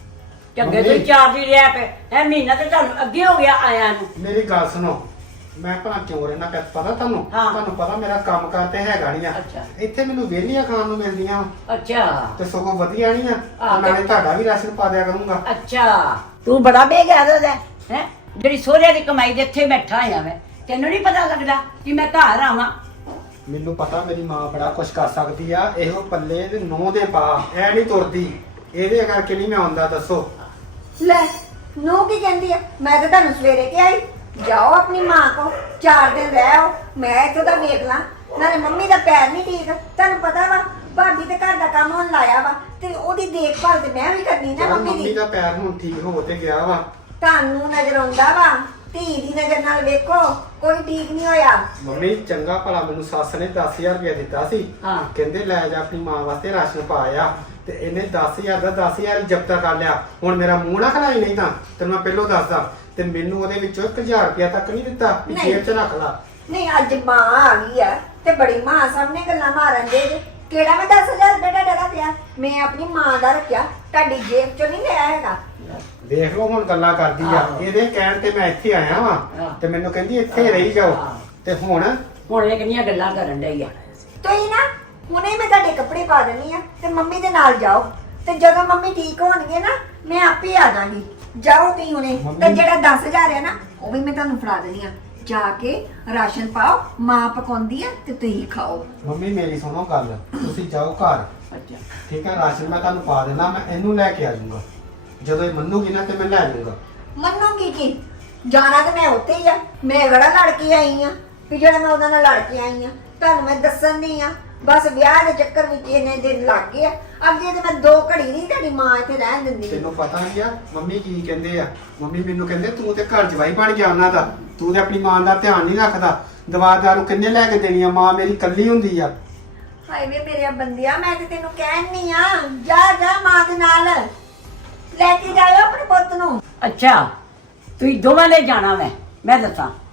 D: ਚੰਗੇ ਤੁਸੀਂ ਚਾਰ ਦੀ ਰਿਹਾ ਪਏ ਹੈ, ਮਹੀਨਾ ਤੇ ਤੁਹਾਨੂੰ ਅੱਗੇ ਹੋ ਗਿਆ ਆਇਆ ਨੂੰ।
E: ਮੇਰੀ ਗੱਲ ਸੁਣੋ, ਮੈਂ ਭਲਾ ਕਿਉਂ ਰਹਿਣਾ ਪਤਾ ਤੁਹਾਨੂੰ?
D: ਹਾਂ।
E: ਤੁਹਾਨੂੰ ਪਤਾ ਮੇਰਾ ਕੰਮ ਕਾਰ ਤੇ ਹੈਗਾ ਨਹੀਂ ਆ।
D: ਅੱਛਾ।
E: ਇੱਥੇ ਮੈਨੂੰ ਵਿਹਲੀਆਂ ਖਾਣ ਨੂੰ ਮਿਲਦੀਆਂ
D: ਅੱਛਾ
E: ਤੇ ਸਗੋਂ ਵਧੀਆ ਨਹੀਂ ਆ।
D: ਆਹ,
E: ਨਾਲੇ ਤੁਹਾਡਾ ਵੀ ਰਾਸ਼ਨ ਪਾ ਦਿਆ ਕਰੂੰਗਾ।
D: ਅੱਛਾ ਤੂੰ ਬੜਾ ਬੇਗੈਰਤ ਹੈ ਹੈ ਜਿਹੜੀ ਸੋਹਰੇ ਦੀ ਕਮਾਈ ਦੇ ਇੱਥੇ ਬੈਠਾ ਆ ਮੈਂ, ਤੈਨੂੰ ਨਹੀਂ ਪਤਾ ਲੱਗਦਾ ਕਿ ਮੈਂ ਘਰ ਆਵਾਂ?
E: ਮੈਨੂੰ ਪਤਾ ਮੇਰੀ ਮਾਂ ਬੜਾ ਕੁਛ ਕਰ ਸਕਦੀ ਆ। ਇਹੋ ਪੱਲੇ ਦੇ ਨੌ ਦੇ ਪਾ ਐ ਨਹੀਂ ਤੁਰਦੀ, ਇਹਦੇ ਕਰਕੇ ਨਹੀਂ ਮੈਂ ਆਉਂਦਾ। ਦੱਸੋ
B: ਲੈ ਨੂੰ ਕੀ ਕਹਿੰਦੀ ਆ? ਮੈਂ ਤਾਂ ਤੁਹਾਨੂੰ ਸਵੇਰੇ ਕਿਹਾ ਆਈ ਜਾਓ ਆਪਣੀ ਮਾਂ ਕੋ, ਚਾਰ ਦਿਨ ਰਹਿ ਆਓ, ਮੈਂ ਇੱਥੋਂ ਦਾ ਵੇਖ ਲਾਂ। ਨਾਲੇ ਮੰਮੀ ਦਾ ਪੈਰ ਨਹੀਂ ਠੀਕ, ਤੁਹਾਨੂੰ ਪਤਾ ਵਾ ਭਾਬੀ ਤੇ ਘਰ ਦਾ ਕੰਮ ਹੁਣ ਲਾਇਆ ਵਾ, ਤੇ ਉਹਦੀ ਦੇਖਭਾਲ ਤੇ ਮੈਂ ਵੀ ਕਰਨੀ ਨਾ
E: ਚਲੋ
B: ਮੰਮੀ
E: ਮੰਮੀ
B: ਦੀ।
E: ਦਾ ਪੈਰ ਹੁਣ ਠੀਕ ਹੋ ਤੇ ਗਿਆ ਵਾ।
B: ਤੁਹਾਨੂੰ ਨਜ਼ਰ ਆਉਂਦਾ ਵਾ, ਧੀ ਦੀ ਨਜ਼ਰ ਨਾਲ ਵੇਖੋ, ਕੋਈ ਠੀਕ ਨਹੀਂ ਹੋਇਆ।
E: ਮੰਮੀ ਚੰਗਾ ਭਲਾ ਮੈਨੂੰ ਸੱਸ ਨੇ ਦਸ ਹਜ਼ਾਰ ਰੁਪਇਆ ਦਿੱਤਾ ਸੀ।
D: ਹਾਂ।
E: ਕਹਿੰਦੇ ਲੈ ਜਾ ਆਪਣੀ ਮਾਂ ਵਾਸਤੇ ਰਾਸ਼ਨ ਪਾ ਆ, ਤੇ ਇਹਨੇ ਦਸ ਹਜ਼ਾਰ ਦਾ ਦਸ ਹਜ਼ਾਰ ਹੀ ਜ਼ਬਤਾ ਕਰ ਲਿਆ। ਹੁਣ ਮੇਰਾ ਮੂੰਹ ਨਾ ਖਲਾਈ, ਨਹੀਂ ਤਾਂ ਤੈਨੂੰ ਮੈਂ ਪਹਿਲਾਂ ਦੱਸਦਾ। ਤੇ ਮੈਨੂੰ ਉਹਦੇ ਵਿੱਚੋਂ ਇੱਕ ਹਜ਼ਾਰ ਰੁਪਇਆ ਤੱਕ ਨਹੀਂ ਦਿੱਤਾ ਵੀ
B: ਨਹੀਂ।
E: ਜੇਬ 'ਚ ਰੱਖ ਲਾ।
B: ਨਹੀਂ ਅੱਜ ਮਾਂ ਆ ਗਈ ਆ ਤੇ ਬੜੀ ਮਾਂ ਸਾਹਮਣੇ ਗੱਲਾਂ ਮਾਰਨ ਦੇ ਜੇ। ਕਿਹੜਾ ਮੈਂ ਦਸ ਹਜ਼ਾਰ ਰੁਪਏ ਤੁਹਾਡਾ ਰੱਖਿਆ? ਮੈਂ ਆਪਣੀ ਮਾਂ ਦਾ ਰੱਖਿਆ, ਤੁਹਾਡੀ ਜੇਬ ਚੋਂ ਨਹੀਂ ਲਿਆ ਹੈਗਾ।
E: ਦੇਖ ਲਓ ਹੁਣ ਗੱਲਾਂ ਕਰਦੀ ਆ।
D: ਆਹੋ।
E: ਇਹਦੇ ਕਹਿਣ ਤੇ ਮੈਂ ਇੱਥੇ ਆਇਆ
D: ਆਹ।
E: ਵਾਂ, ਤੇ ਮੈਨੂੰ ਕਹਿੰਦੀ ਇੱਥੇ ਰਹੀ ਜਾਓ।
D: ਆਹ।
E: ਤੇ ਹੁਣ
D: ਹੁਣ ਇਹ ਕਿੰਨੀਆਂ ਗੱਲਾਂ ਕਰਨ ਡਈ ਆ।
B: ਤੁਸੀਂ ਨਾ ਹੁਣੇ ਮੈਂ ਤੁਹਾਡੇ ਕੱਪੜੇ ਪਾ ਦੇਣੀ ਆ ਤੇ ਮੰਮੀ ਦੇ ਨਾਲ ਜਾਓ, ਤੇ ਜਦੋਂ ਮੰਮੀ ਠੀਕ ਹੋਣਗੇ ਨਾ ਮੈਂ ਆਪੇ ਆ ਜਾਵਾਂਗੀ। ਜਾਓ ਤੁਸੀਂ ਹੁਣੇ, ਤੇ
E: ਮੰਮੀ-
B: ਜਿਹੜਾ ਦਸ ਹਜ਼ਾਰ ਹੈ ਨਾ ਉਹ ਵੀ ਮੈਂ ਤੁਹਾਨੂੰ ਫੜਾ ਦੇਣੀ ਆ। ਜਾ ਕੇ ਰਾਸ਼ਨ ਪਾਓ, ਮਾਂ ਪਕਾਉਂਦੀ ਆ ਤੇ ਤੁਸੀਂ ਖਾਓ।
E: ਮੰਮੀ ਮੇਰੀ ਸੁਣੋ ਗੱਲ, ਤੁਸੀਂ ਜਾਓ ਘਰ,
D: ਅੱਛਾ
E: ਠੀਕ ਹੈ? ਰਾਸ਼ਨ ਮੈਂ ਤੁਹਾਨੂੰ ਪਾ ਦੇਣਾ, ਮੈਂ ਇਹਨੂੰ ਲੈ ਕੇ ਆ ਜਾਊਂਗਾ। ਜਦੋਂ ਇਹ ਮੰਨੂਗੀ ਨਾ ਤੇ ਮੈਂ ਲੈ ਜਾਊਂਗਾ।
B: ਮੰਨੂਗੀ ਕੀ? ਜਾਣਾ ਤੇ ਮੈਂ ਉੱਥੇ ਹੀ ਆ। ਮੈਂ ਕਿਹੜਾ ਲੜ ਕੇ ਆਈ ਆ ਵੀ ਜਿਹੜਾ ਮੈਂ ਉਹਨਾਂ ਨਾਲ ਲੜ ਕੇ ਆਈ ਆ? ਤੁਹਾਨੂੰ ਮੈਂ ਦੱਸਣ ਨਹੀਂ ਆ, ਬਸ ਵਿਆਹ ਦੇ ਚੱਕਰ ਵਿੱਚ ਇਹਨੇ ਦਿਨ ਲੱਗ ਗਏ ਆ। ਅੱਗੇ ਤੇ ਮੈਂ ਦੋ ਘੜੀ ਨਹੀਂ ਤੁਹਾਡੀ ਮਾਂ ਇੱਥੇ ਰਹਿਣ ਦਿੰਦੀ।
E: ਤੈਨੂੰ ਪਤਾ ਨਹੀਂ ਆ ਮੰਮੀ ਕੀ ਕਹਿੰਦੇ ਆ? ਮੰਮੀ ਮੈਨੂੰ ਕਹਿੰਦੇ ਤੂੰ ਤੇ ਘਰ ਜਵਾਈ ਬਣ ਗਿਆ ਉਹਨਾਂ ਦਾ, ਤੂੰ ਤੇ ਆਪਣੀ ਮਾਂ ਦਾ ਧਿਆਨ ਨਹੀਂ ਰੱਖਦਾ। ਦਵਾ ਦਾਰੂ ਕਿੰਨੇ ਲੈ ਕੇ ਦੇਣੀ ਆ? ਮਾਂ ਮੇਰੀ ਕੱਲੀ ਹੁੰਦੀ ਆ।
B: ਹਾਏ ਵੇ ਮੇਰੇ ਬੰਦਿਆ, ਮੈਂ ਤੇ ਤੈਨੂੰ ਕਹਿਣੀ ਆ ਜਾ ਜਾ ਮਾਂ ਦੇ ਨਾਲ ਲੈ ਕੇ ਜਾਇਓ ਆਪਣੇ ਪੁੱਤ ਨੂੰ।
D: ਅੱਛਾ ਤੁਸੀਂ ਦੋਵਾਂ ਨੇ ਜਾਣਾ ਮੈਂ ਮੈਂ ਦੱਸਾਂ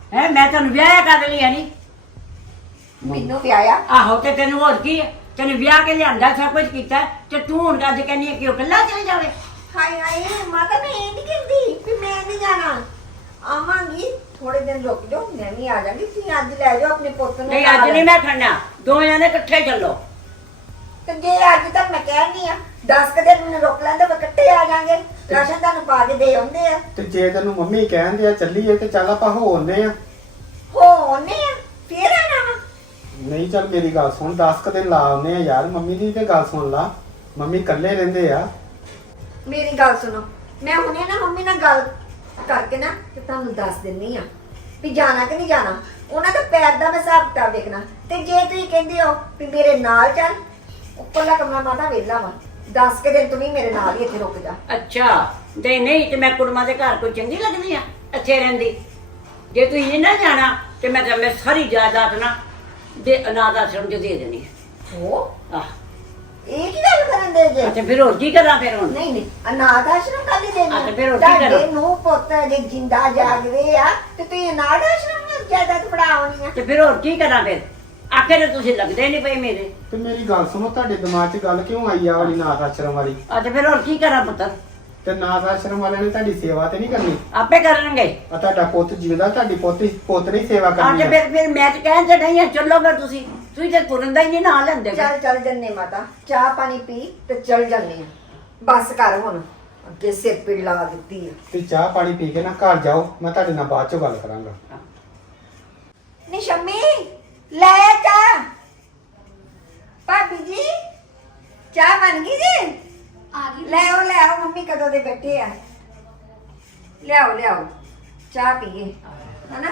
D: ਹੈ ਮੈਂ ਤੈਨੂੰ ਵਿਆਹਿਆ ਕਰ ਲਈ ਨਹੀਂ
B: ਮੈਨੂੰ ਵਿਆਹਿਆ
D: ਆਹੋ ਤੇ ਤੈਨੂੰ ਹੋਰ ਕੀ ਹੈ ਤੈਨੂੰ ਵਿਆਹ ਕੇ ਲਿਆਂਦਾ ਸਭ ਕੁਝ ਕੀਤਾ ਤੇ ਤੂੰ ਹੁਣ ਅੱਜ ਕਹਿੰਦੀ ਹੈ ਕਿ ਉਹ ਇਕੱਲਾ ਚਲੇ ਜਾਵੇ
B: ਹਾਏ ਹਾਏ ਮਾਤਾ ਮੈਂ ਇਹ ਨਹੀਂ ਕਹਿੰਦੀ ਵੀ ਮੈਂ ਨਹੀਂ ਜਾਣਾ ਆਵਾਂਗੀ ਥੋੜੇ ਦਿਨ ਰੁਕ ਜਾਓ ਮੈਂ ਵੀ ਆ ਜਾਵਾਂਗੀ ਤੁਸੀਂ ਅੱਜ ਲੈ ਜਾਓ ਆਪਣੇ ਪੁੱਤ ਨੂੰ
D: ਨਹੀਂ ਅੱਜ ਨਹੀਂ ਮੈਂ ਖੜਨਾ ਦੋਵੇਂ ਜਣੇ ਇਕੱਠੇ ਚੱਲੋ
B: ਤੇ ਜੇ ਅੱਜ ਤੱਕ ਮੈਂ ਕਹਿਣੀ ਆ ਦਸ ਕੁ ਦਿਨ ਮੈਨੂੰ ਰੁਕ ਲੈਂਦੇ ਮੈਂ ਇਕੱਠੇ ਆ ਜਾਾਂਗੇ ਰਾਸ਼ਨ ਤੁਹਾਨੂੰ ਪਾ ਕੇ ਦੇ ਆਉਂਦੇ ਆ
E: ਤੇ ਜੇ ਤੈਨੂੰ ਮੰਮੀ ਕਹਿੰਦੇ ਆ ਚੱਲੀਏ ਤੇ ਚੱਲ ਆਪਾਂ ਹੋ ਆਉਂਦੇ ਆ
B: ਹੋਣੇ ਆ ਫੇਰ ਆਣਾ ਵਾ
E: ਨਹੀਂ ਚੱਲ ਮੇਰੀ ਗੱਲ ਸੁਣ ਦਸ ਕੁ ਦਿਨ ਲਾ ਆਉਂਦੇ ਆ ਯਾਰ ਮੰਮੀ ਦੀ ਤੇ ਗੱਲ ਸੁਣ ਲਾ ਮੰਮੀ ਇਕੱਲੇ ਰਹਿੰਦੇ ਆ
B: ਮੇਰੀ ਗੱਲ ਸੁਣੋ ਮੈਂ ਹੁਣੇ ਨਾ ਮੰਮੀ ਨਾਲ ਗੱਲ ਕਰਕੇ ਨਾ ਤੇ ਤੁਹਾਨੂੰ ਦੱਸ ਦਿੰਨੀ ਆ ਵੀ ਜਾਣਾ ਕਿ ਨਹੀਂ ਜਾਣਾ ਉਹਨਾਂ ਦਾ ਪੈਰ ਦਾ ਮੈਂ ਹਿਸਾਬ ਕਿਤਾਬ ਦੇਖਣਾ ਤੇ ਜੇ ਤੁਸੀਂ ਕਹਿੰਦੇ ਹੋ ਵੀ ਮੇਰੇ ਨਾਲ ਚੱਲ ਉੱਪਰਲਾ ਕਮਰਾ ਮਾਤਾ ਵੇਲਾ ਵਾ ਦਸ ਕੇ ਦਿਨ ਤੂੰ ਵੀ ਮੇਰੇ ਨਾਲ ਹੀ ਇੱਥੇ ਰੁਕ ਜਾ
D: ਅੱਛਾ ਤੇ ਨਹੀਂ ਤੇ ਮੈਂ ਕੁੜਮਾ ਦੇ ਘਰ ਕੋਈ ਚੰਗੀ ਲੱਗਦੀ ਆ ਇੱਥੇ ਰਹਿੰਦੀ ਜੇ ਤੂੰ ਇਹ ਨਾ ਜਾਣਾ ਤੇ ਮੈਂ ਤਾਂ ਮੈਂ ਸਾਰੀ ਜਾਇਦਾਦ ਨਾ ਦੇ ਅਨਾਥ ਆਸ਼ਰਮ ਚ ਦੇ ਦੇਣੀ
B: ਉਹ
D: ਆਹ
B: ਇਹ ਕੀ ਗੱਲ ਕਰਨ ਦੇ ਜੇ
D: ਤੇ ਫਿਰ ਹੋਰ ਕੀ ਕਰਾਂ ਫਿਰ ਹੁਣ
B: ਨਹੀਂ ਨਹੀਂ ਅਨਾਥ ਆਸ਼ਰਮ ਕਾਲੀ ਦੇਣੀ
D: ਹਾਂ, ਤੇ ਫਿਰ ਉਹ ਕੀ ਕਰਾਂ?
B: ਨੂੰ ਪੁੱਤ ਜੇ ਜਿੰਦਾ ਜਾਗਦੇ ਆ ਤੇ ਤੁਸੀਂ ਅਨਾਥ ਆਸ਼ਰਮ ਨੂੰ ਜਾਇਦਾਦ ਫੜਾਉਣੀ ਆ
D: ਤੇ ਫਿਰ ਹੋਰ ਕੀ ਕਰਾਂ ਫਿਰ ਆਖਿਰ ਤੁਸੀਂ ਲੱਗਦੇ ਨਹੀਂ ਪਏ ਮੇਰੇ
E: ਤੇ ਮੇਰੀ ਗੱਲ ਸੁਣੋ ਤੁਹਾਡੇ ਦਿਮਾਗ 'ਚ ਗੱਲ ਕਿਉਂ ਆਈ ਆ ਵਾਲੀ ਨਾਥ ਆਸ਼ਰਮ ਵਾਲੀ
D: ਆ ਤੇ ਫਿਰ ਹੋਰ ਕੀ ਕਰਾਂ ਪੁੱਤਰ
E: ਤੇ ਨਾਥ ਆਸ਼ਰਮ ਵਾਲਿਆਂ ਨੇ ਤੁਹਾਡੀ ਸੇਵਾ ਤੇ ਨਹੀਂ ਕਰਨੀ
D: ਆਪੇ ਕਰਨਗੇ
E: ਆ ਤੁਹਾਡਾ ਪੁੱਤ ਜਿਉਂਦਾ ਤੁਹਾਡੀ ਪੋਤੀ ਪੁੱਤ ਨਹੀਂ ਸੇਵਾ
D: ਆ
E: ਕਰਨੀ
D: ਤੇ
E: ਆ।
D: ਫਿਰ ਫਿਰ ਮੈਂ ਤੇ ਕਹਿਣ ਤੇ ਨਹੀਂ ਆ ਚੱਲੋ ਫਿਰ ਤੁਸੀਂ ਤੁਸੀਂ ਤੇ ਤੁਰਨ ਦਾ ਹੀ ਨਹੀਂ ਨਾਂ ਲੈਂਦੇ ਫਿਰ।
B: ਚੱਲ ਚੱਲ ਜੰਨੇ ਮਾਤਾ ਚਾਹ ਪਾਣੀ ਪੀ ਤੇ ਚੱਲ ਜੰਨੇ ਆ ਬਸ ਕਰ ਹੁਣ ਅੱਗੇ ਸਿਰ ਪੀੜ ਲਾ ਦਿੱਤੀ ਆ
E: ਤੇ ਚਾਹ ਪਾਣੀ ਪੀ ਕੇ ਨਾ ਘਰ ਜਾਓ ਮੈਂ ਤੁਹਾਡੇ ਨਾਲ ਬਾਅਦ ਚੋਂ ਗੱਲ ਕਰਾਂਗਾ
B: ਨੀ ਸ਼ੰਮੀ ਲੈ ਚਾਹ ਭਾਬੀ ਜੀ ਚਾਹ ਬਣ ਗਈ ਜੀ
C: ਆ ਗਈ
B: ਲੈ ਆਓ ਲੈ ਆਓ ਮੰਮੀ ਕਦੋਂ ਦੇ ਬੈਠੇ ਆ ਲਿਆਓ ਲਿਆਓ ਚਾਹ ਪੀਏ ਹਨਾ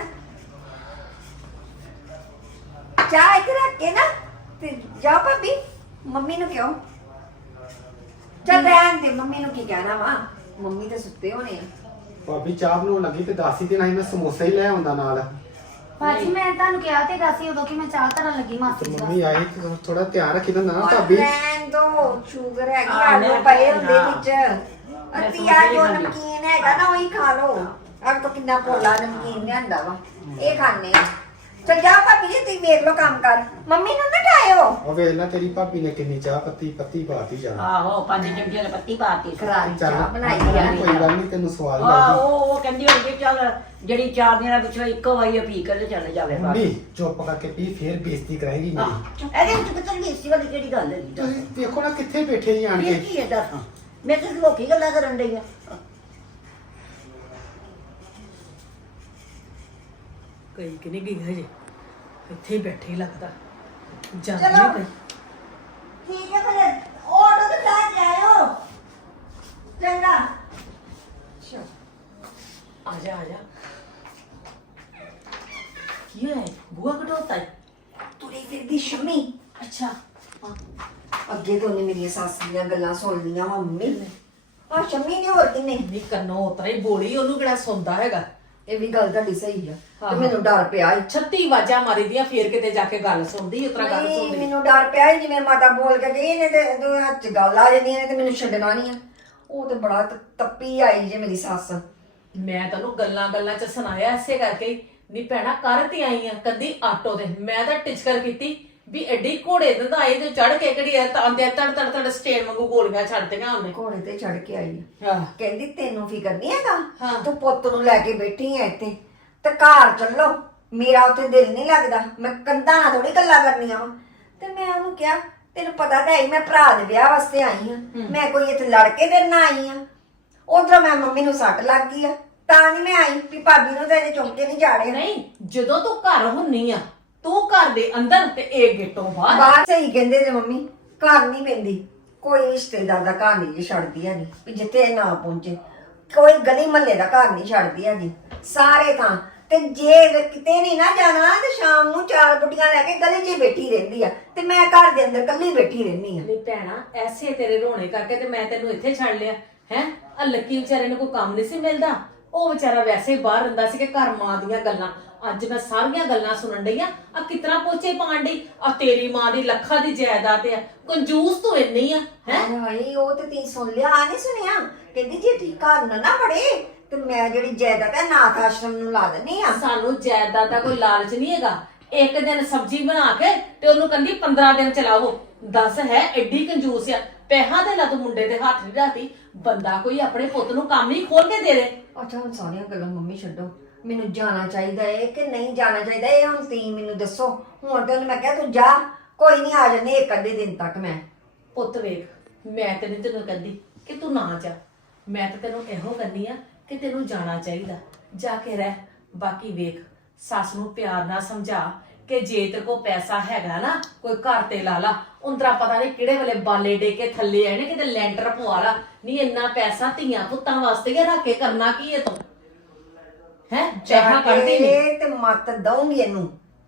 B: ਚਾਹ ਇੱਥੇ ਰੱਖ ਕੇ ਨਾ ਤੇ ਜਾ ਭਾਬੀ ਮੰਮੀ ਨੂੰ ਕਿਉਂ ਚੱਲ ਰਹਿਣ ਦੇ ਮੰਮੀ ਨੂੰ ਕੀ ਕਹਿਣਾ ਵਾ ਮੰਮੀ ਤਾਂ ਸੁੱਤੇ ਹੋਣੇ ਆ
E: ਭਾਬੀ ਚਾਹ ਬਣਾਉਣ ਲੱਗੀ ਤੇ ਦੱਸ ਹੀ ਦੇਣਾ ਸੀ ਮੈਂ ਸਮੋਸੇ ਹੀ ਲੈ ਆਉਂਦਾ ਨਾਲ
C: ਭਾਜੀ ਮੈਂ ਤੁਹਾਨੂੰ ਕਿਹਾ ਤੇ ਗਾਸੀ ਉਦੋਂ ਕਿ ਮੈਂ ਚਾਹ ਧਰਨ ਲੱਗੀ
E: ਤੇ
C: ਮਾਸੀ ਦੀ
E: ਮੰਮੀ ਆਈ ਥੋੜਾ ਧਿਆਨ ਰੱਖੀ ਤਾਂ ਨਾ
B: ਔਰ
E: ਭਾਬੀ
B: ਰਹਿਣ ਦੋ ਸ਼ੂਗਰ ਹੈਗੀ
D: ਹਾਂ,
B: ਆਲੂ
D: ਮੈਂ
B: ਪਏ ਹੁੰਦੇ
D: ਹਾਂ।
B: ਵਿੱਚ
D: ਮੈਂ
B: ਅਤੀ
D: ਸਮਝ
B: ਆ
D: ਗਈ
B: ਜੋ
D: ਹਾਂਜੀ।
B: ਨਮਕੀਨ ਹੈਗਾ ਨਾ ਉਹੀ ਖਾ ਲਓ ਅਬ ਤਾਂ ਕਿੰਨਾ ਭੋਲਾ ਨਮਕੀਨ ਲਿਆਂਦਾ ਵਾ ਇਹ ਖਾਣੇ ਆ ਚਲ ਜਾ ਭਾਬੀ ਜੀ ਤੁਸੀਂ ਵੇਖ ਲਓ ਕੰਮ ਕਰ ਮੰਮੀ ਨੂੰ ਨਾ ਠਾਇਓ
E: ਉਹ ਵੇਖ ਲੈ ਤੇਰੀ ਭਾਬੀ ਨੇ ਕਿੰਨੀ ਚਾਹ ਪੱਤੀ ਪੱਤੀ ਪਾਤੀ ਜਾ
D: ਆਹੋ ਪੰਜ ਚਮਚੀਆਂ ਦੀ ਪੱਤੀ ਪਾਤੀ
B: ਕਰਾਰੀ
E: ਚੱਲ
B: ਚਾਹ ਬਣਾਈ ਆ
E: ਕੋਈ ਗੱਲ ਨਹੀਂ ਤੈਨੂੰ ਸਵਾਲ
D: ਆ
E: ਲੱਗਦੀ
D: ਉਹ ਉਹ ਕਹਿੰਦੀ ਹੋਣੀ ਚੱਲ ਜਿਹੜੀ ਚਾਰ ਦਿਨਾਂ ਪਿੱਛੋਂ ਇੱਕੋ ਵਾਰੀ ਪੀ ਕੇ ਤੇ ਚੱਲ ਜਾਵੇ ਬਸ
E: ਮੰਮੀ ਚੁੱਪ ਕਰਕੇ ਪੀ ਫੇਰ ਬੇਇੱਜ਼ਤੀ ਕਰਾਏਗੀ ਮੇਰੀ
D: ਆਹ, ਇਹਦੇ ਵਿੱਚ ਕਿਤੇ ਬੇਇੱਜ਼ਤੀ ਵਾਲੀ ਕਿਹੜੀ ਗੱਲ ਹੈ ਜੀ
E: ਤੁਸੀਂ ਦੇਖੋ ਨਾ ਕਿੱਥੇ ਬੈਠੇ ਜੀ ਆਣ
D: ਇਹ
E: ਕੇ
D: ਕੀ ਹੈ ਦੱਸ ਮੈਂ ਤੇ ਲੋਕੀ ਗੱਲਾਂ ਕਰਨ ਡਈ ਆ
A: ਗਈ ਕਿ ਨਹੀਂ ਗਈ ਹਜੇ ਇੱਥੇ ਹੀ ਬੈਠੀ ਲੱਗਦਾ
B: ਚਲੋ।
A: ਜਾਂਦੀ ਗਈ
B: ਠੀਕ ਹੈ ਫਿਰ ਆਟੋ ਤੇ ਲੈ ਕੇ ਆਇਓ ਚੰਗਾ
A: ਆ ਜਾ ਆ ਜਾ ਕੀ ਹੈ ਬੁਆ ਕਟੋਤਾ ਹੈ
B: ਤੁਰੀ ਫਿਰਦੀ ਸ਼ਮੀ
A: ਅੱਛਾ
B: ਅੱਗੇ ਤੋਂ ਉਹਨੇ ਮੇਰੀਆਂ ਸੱਸ ਦੀਆਂ ਗੱਲਾਂ ਸੁਣ ਲਈਆਂ ਵਾ ਮੰਮੀ ਆ ਸ਼ਮੀ ਨੇ ਹੋਰ ਕਿੰਨੇ
A: ਨਹੀਂ ਕੰਨੋਂ ਉਤਰਾ ਹੀ ਬੋਲੀ ਉਹਨੂੰ ਕਿਹੜਾ ਸੁਣਦਾ ਹੈਗਾ
B: ਇਹ ਵੀ ਗੱਲ ਤੁਹਾਡੀ ਸਹੀ ਆ ਤੇ
A: ਹਾਂ।
B: ਮੈਨੂੰ ਡਰ ਪਿਆ ਈ।
A: ਛੱਤੀ ਆਵਾਜ਼ਾਂ ਮਾਰੀ ਦੀਆਂ ਫੇਰ ਕਿਤੇ ਜਾ ਕੇ ਗੱਲ ਸੁਣਦੀ ਉਤਰਾ ਗੱਲ
B: ਨਹੀਂ,
A: ਸੁਣਦੀ
B: ਮੈਨੂੰ ਡਰ ਪਿਆ ਈ, ਜਿਵੇਂ ਮਾਤਾ ਬੋਲ ਕੇ ਗਈ ਨੇ ਤੇ ਦੋ ਹੱਥ ਚ ਗੱਲ ਆ ਜਾਂਦੀ ਨੇ ਤੇ ਮੈਨੂੰ ਛੱਡਣਾ ਨਹੀਂ ਆ ਉਹ ਤੇ ਬੜਾ ਤ- ਤੱਪੀ ਆਈ ਜੇ ਮੇਰੀ ਸੱਸ
A: ਮੈਂ ਤੈਨੂੰ ਗੱਲਾਂ ਗੱਲਾਂ ਚ ਸੁਣਾਇਆ ਐਸੇ ਕਰਕੇ ਹੀ, ਨੀ ਭੈਣਾ ਕਰ ਤੇ ਆਈ ਆ ਕਦੀ ਆਟੋ ਤੇ ਮੈਂ ਤਾਂ ਟਿਚਕਰ ਕੀਤੀ ਵੀ ਐਡੀ ਘੋੜੇ ਦੰਦਾਏ ਤੇ ਚੜ ਕੇ ਕਿਹੜੀ ਐ ਤਾਂ ਦੇ ਤੜ ਤੜ ਤੜ ਸਟੇਨ ਵਾਂਗੂ ਗੋਲੀਆਂ ਛੱਡਦੀਆਂ ਉਹਨੇ
B: ਘੋੜੇ ਤੇ ਚੜ ਕੇ ਆਈ ਆ।
A: ਹਾਂ
B: ਕਹਿੰਦੀ ਤੈਨੂੰ ਫਿਕਰ ਨਹੀਂ ਹੈਗਾ
A: ਹਾਂ।
B: ਤੂੰ ਪੁੱਤ ਨੂੰ ਲੈ ਕੇ ਬੈਠੀ ਐ ਇੱਥੇ ਤੇ ਘਰ ਚੱਲੋ ਮੇਰਾ ਉੱਥੇ ਦਿਲ ਨਹੀਂ ਲੱਗਦਾ ਮੈਂ ਕੰਧਾਂ ਨਾਲ ਥੋੜੀ ਗੱਲਾਂ ਕਰਨੀਆਂ ਵਾ ਤੇ ਮੈਂ ਉਹਨੂੰ ਕਿਹਾ ਤੈਨੂੰ ਪਤਾ ਤਾਂ ਹੈ ਮੈਂ ਭਰਾ ਦੇ ਵਿਆਹ ਵਾਸਤੇ ਆਈ ਆ ਮੈਂ ਕੋਈ ਇੱਥੇ ਲੜ ਕੇ ਤੇਰੇ ਨਾਲ ਆਈ ਆ ਉਧਰੋਂ ਮੈਂ ਮੰਮੀ ਨੂੰ ਸੱਟ ਲੱਗ ਗਈ ਆ ਤਾਂ ਨਹੀਂ ਮੈਂ ਆਈ ਵੀ ਭਾਬੀ ਨੂੰ ਤਾਂ ਇਹਦੇ ਚੌਂਕੇ ਨਹੀਂ ਜਾੜੇ
A: ਨਹੀਂ ਜਦੋਂ ਤੂੰ ਘਰ ਹੁੰਨੀ ਆ ਤੂੰ ਘਰ ਦੇ ਅੰਦਰ ਤੇ ਇਹ ਗੇਟੋਂ ਬਾਹਰ
B: ਬਾਹਰ ਸਹੀ ਕਹਿੰਦੇ ਜੇ ਮੰਮੀ ਘਰ ਨਹੀਂ ਪੈਂਦੀ ਕੋਈ ਰਿਸ਼ਤੇਦਾਰ ਦਾ ਘਰ ਨਹੀਂ ਜੇ ਛੱਡਦੀ ਹੈਗੀ ਵੀ ਜਿੱਥੇ ਇਹ ਨਾ ਪਹੁੰਚੇ ਕੋਈ ਗਲੀ ਮਹੱਲੇ ਦਾ ਘਰ ਨਹੀਂ ਛੱਡਦੀ ਹੈਗੀ ਸਾਰੇ ਥਾਂ ਤੇ ਜੇ ਕਿਤੇ ਨਹੀਂ ਨਾ ਜਾਣਾ ਤੇ ਸ਼ਾਮ ਨੂੰ ਚਾਰ ਬੁੱਢੀਆਂ ਲੈ ਕੇ ਗਲੀ 'ਚ ਹੀ ਬੈਠੀ ਰਹਿੰਦੀ ਆ ਤੇ ਮੈਂ ਘਰ ਦੇ ਅੰਦਰ ਇਕੱਲੀ ਬੈਠੀ ਰਹਿੰਦੀ ਆ
A: ਨਹੀਂ ਭੈਣਾ ਐਸੇ ਤੇਰੇ ਰੋਣੇ ਕਰਕੇ ਤੇ ਮੈਂ ਤੈਨੂੰ ਇੱਥੇ ਛੱਡ ਲਿਆ ਹੈ ਆ ਲੱਕੀ ਵਿਚਾਰੇ ਨੂੰ ਕੋਈ ਕੰਮ ਨਹੀਂ ਸੀ ਮਿਲਦਾ ਉਹ ਵਿਚਾਰਾ ਵੈਸੇ ਹੀ ਬਾਹਰ ਰਹਿੰਦਾ ਸੀ ਕਿ ਘਰ ਮਾਂ ਦੀਆਂ ਗੱਲਾਂ ਅੱਜ ਮੈਂ ਸਾਰੀਆਂ ਗੱਲਾਂ ਸੁਣਨ ਡਈ ਆ ਆ ਕਿਤਨਾ ਪੋਚੇ ਪਾਣ ਡਈ ਆ ਤੇਰੀ ਮਾਂ ਦੀ ਲੱਖਾਂ ਦੀ ਜਾਇਦਾਦ ਆ ਕੰਜੂਸ ਤੂੰ ਇੰਨੀ ਆ ਹੈ
B: ਹਾਏ ਉਹ ਤੇ ਤੀ ਸੁਣ ਲਿਆ ਆ ਨਹੀਂ ਸੁਣਿਆ ਕਹਿੰਦੀ ਜੇ ਤੀ ਘਰ ਨਾ ਨਾ ਬੜੇ ਤੇ ਮੈਂ ਜਿਹੜੀ ਜਾਇਦਾਦ ਹੈ ਨਾਥ ਆਸ਼ਰਮ ਨੂੰ ਲਾ ਦਿੰਨੀ ਆ।
A: ਸਾਨੂੰ ਜਾਇਦਾਦ ਦਾ ਕੋਈ ਲਾਲਚ ਨਹੀਂ ਹੈਗਾ। ਇੱਕ ਦਿਨ ਸਬਜ਼ੀ ਬਣਾ ਕੇ ਤੇ ਉਹਨੂੰ ਕਹਿੰਦੀ ਪੰਦਰਾਂ ਦਿਨ ਚਲਾਵੋ। ਦੱਸ ਹੈ ਐਡੀ ਕੰਜੂਸ ਆ। ਪੈਸਾ ਦੇ ਲਾ ਤੂੰ ਮੁੰਡੇ ਦੇ ਹੱਥ ਨਹੀਂ ਰਾਤੀ। ਬੰਦਾ ਕੋਈ ਆਪਣੇ ਪੁੱਤ ਨੂੰ ਕੰਮ ਹੀ ਖੋਲ ਕੇ ਦੇ ਦੇ।
B: ਅੱਛਾ ਹੁਣ ਸਾਰੀਆਂ ਗੱਲਾਂ ਮੰਮੀ ਛੱਡੋ, ਮੈਨੂੰ ਜਾਣਾ ਚਾਹੀਦਾ ਹੈ ਕਿ ਨਹੀਂ ਜਾਣਾ ਚਾਹੀਦਾ ਇਹ ਹੁਣ ਤੁਸੀਂ ਮੈਨੂੰ ਦੱਸੋ। ਹੁਣ ਤੇ ਉਹਨੂੰ ਮੈਂ ਕਿਹਾ ਤੂੰ ਜਾ, ਕੋਈ ਨਹੀਂ ਆ ਜਾਣੇ ਇੱਕ ਅੱਧੇ ਦਿਨ ਤੱਕ ਮੈਂ।
A: ਪੁੱਤ ਵੇਖ, ਮੈਂ ਤੇ ਨਹੀਂ ਤੈਨੂੰ ਕਹਿੰਦੀ ਕਿ ਤੂੰ ਨਾ ਜਾ। ਮੈਂ ਤਾਂ ਤੈਨੂੰ ਇਹੋ ਕਹਿੰਦੀ ਆ ਕਿ ਤੈਨੂੰ ਜਾਣਾ ਚਾਹੀਦਾ, ਜਾ ਕੇ ਰਹਿ। ਬਾਕੀ ਵੇਖ, ਸੱਸ ਨੂੰ ਪਿਆਰ ਨਾਲ ਸਮਝਾ ਕਿ ਜੇ ਤੇਰੇ ਕੋਲ ਪੈਸਾ ਹੈਗਾ ਨਾ, ਕੋਈ ਘਰ ਤੇ ਲਾ ਲਾ। ਉਂਤਰਾ ਪਤਾ ਨਹੀਂ ਕਿਹੜੇ ਵੇਲੇ ਬਾਲੇ ਡੇ ਕੇ ਥੱਲੇ ਆਏ ਨੇ, ਕਿਤੇ ਲੈਂਟਰ ਪਵਾ ਲਾ। ਨਹੀਂ ਇੰਨਾ ਪੈਸਾ ਧੀਆਂ ਪੁੱਤਾਂ ਵਾਸਤੇ ਰੱਖ ਕੇ ਕਰਨਾ ਕੀ ਹੈ ਤੂੰ? ਹੈ ਚਾਹਾ ਕੱਢਦੀ ਨਹੀਂ
B: ਇਹ ਤੇ ਮੱਤ ਦਊਂਗੀ ਇਹਨੂੰ।